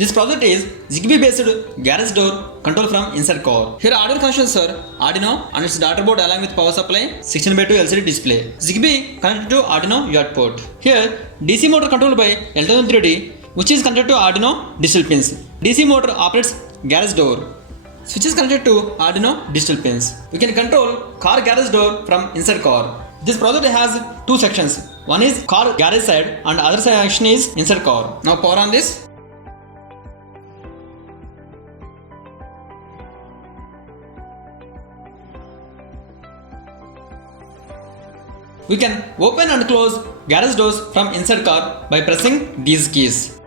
This project is ZigBee based garage door control from inside car. Here Arduino connections are Arduino and its daughter board along with power supply, 16:2 LCD display. ZigBee connected to Arduino UART port. Here DC motor controlled by L203D which is connected to Arduino digital pins. DC motor operates garage door. Switch is connected to Arduino digital pins. We can control car garage door from inside car. This project has two sections. One is car garage side and other section is inside car. Now power on this. We can open and close garage doors from inside car by pressing these keys.